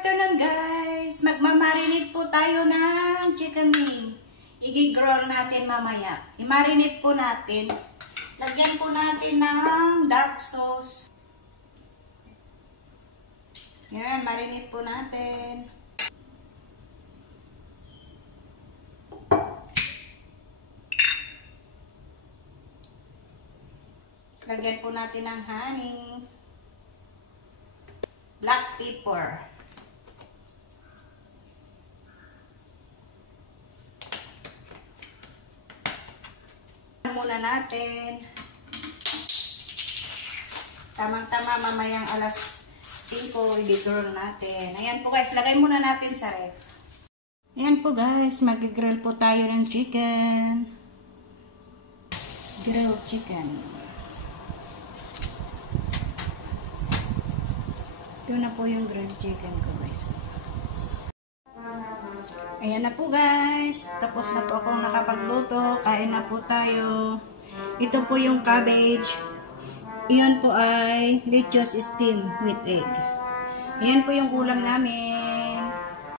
afternoon guys! Magmamarinate po tayo ng chicken wing. I-grill natin mamaya. I-marinate po natin. Lagyan po natin ng dark sauce. Yan, marinate po natin. Lagyan po natin ng honey. Black pepper. Muna natin. Tamang-tama mamayang alas 5 i-grill natin. Ayan po guys, lagay muna natin sa ref. Ayan po guys, mag-grill po tayo ng chicken. Grilled chicken. Ito na po yung grilled chicken ko guys. Ayan na po guys. Tapos na po akong nakapagluto. Kain na po tayo. Ito po yung cabbage. Iyon po ay lettuce steam with egg. Ayan po yung ulam namin.